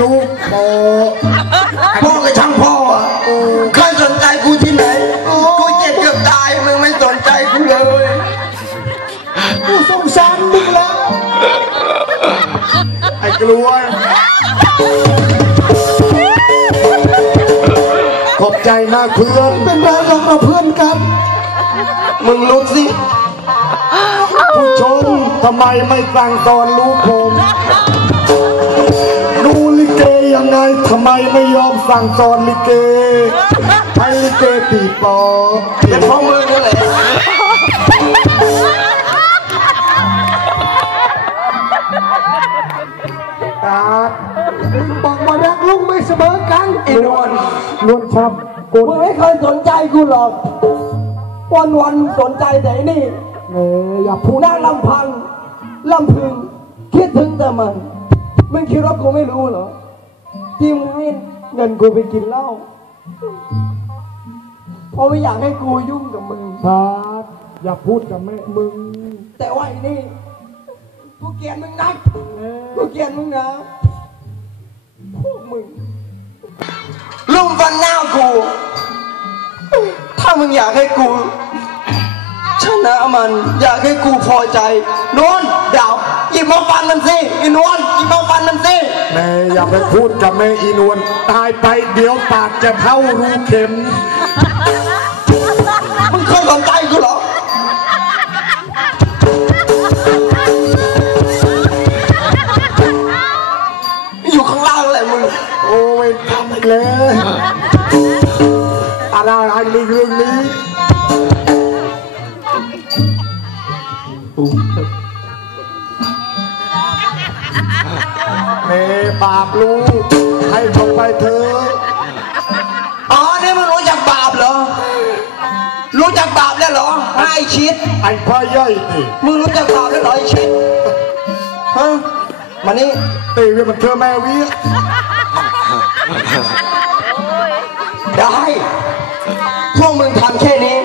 ลูกพ่อพ่อกับช่างพ่ออะใครสนใจกูที่ไหน กูเจ็บเกือบตายมึงไม่สนใจกูเลยกูสงสารมึงแล้ว ไอ้กลัว ขอบใจนะเพื่อนเป็นไรหรอกเราเพื่อนกัน มึงลุกสิ ผู้ชมทำไมไม่สั่งสอนลูกผม ไงทำไมไม่ยอมสั่งสอนลิเกให้ลิเกตีปอเป็นเพราะมึงนั่นแหละตาบอกมารักลุงไม่เสมอกันไอ้นวลนวลชับกูมึงไม่เคยสนใจกูหรอกวันวันๆมึงสนใจแต่ไอ้นี่เอออย่าพูดนั่งลำพังลำพึงคิดถึงแต่มันมึงคิดว่ากูไม่รู้เหรอ ที่มึงให้เงินกูไปกินเหล้าเพราะไม่อยากให้กูยุ่งกับมึงตาอย่าพูดกับแม่มึงแต่ว่าไอ้นี่กูเกลียดมึงนักกูเกลียดมึงนะพวกมึงลุงฟันหน้ากู ถ้ามึงอยากให้กู ชนะมัน อยากให้กูพอใจนวลดาวหยิบมาฟันมันสิไอ้นวลหยิบมาฟันมันสิแม่ อย่าไปพูดกับแม่อีนวลตายไปเดี๋ยวปากจะเข้ารูเข็ม มึงเคยสนใจกูเหรอ อยู่ข้างล่างแหละมึง โอ้ยทำอีกแล้วอะไรอะไรเรื่องนี้ แม่บาปลูกให้เขาไปเถอะอ๋อนี่มึงรู้จักบาปเหรอ รู้จักบาปแล้วเหรอไอ้ชิดไอ้พ่อใหญ่นี่มึงรู้จักบาปแล้วเหรอไอ้ชิดฮะมานี่ตีเวียมันเธอแม่วิได้พวกมึงทำแค่นี้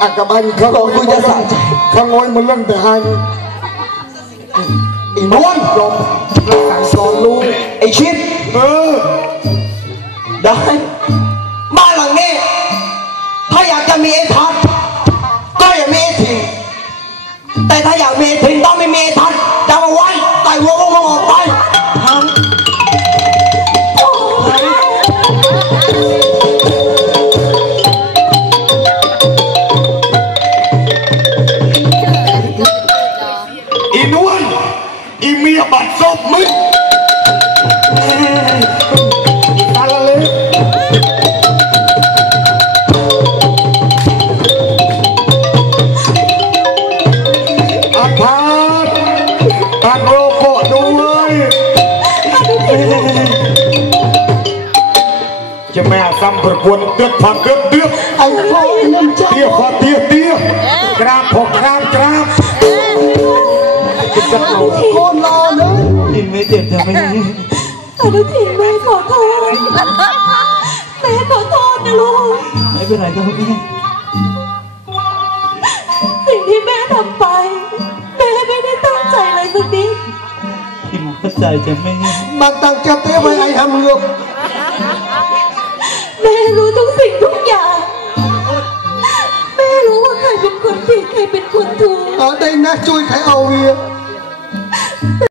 อากบันเขาบอกกูจะสะใจเขางอยมันเรื่องแต่หันไอ้นวลยอมสั่งสอนลูกไอ้ชิดเออได้บ้านหลังนี้ถ้าอยากจะมีไอ้ทัดก็อย่ามีไอ้ถิงแต่ถ้าอยากมีไอ้ถิงต้องไม่มีไอ้ทัดจำเอาไว้ไต่หัวก็งงออกไป មីបាត់សពមិនដល់លើអត់ផាតបាត់រោពោដួយចាំមែសំប្រពន្ធទឹកផាត់ទឹកទៀតអញហូចនឹងចាំទៀតផាត់ទៀតទៀតក្រាបផុសក្រាបក្រាបទឹកទៅ ไม่เจ็บจะไม่อนุทินแม่ขอโทษแม่ขอโทษนะลูกไม่เป็นไรครับแม่สิ่งที่แม่ทำไปแม่ไม่ได้ตั้งใจเลยสักนิดที่มึงเข้าใจจะไม่บางตังจะเตี้ยไว้ไอ้ทำเงือกแม่รู้ทุกสิ่งทุกอย่าง แม่รู้ว่าใครเป็นคนผิดใครเป็นคนถูกเอาได้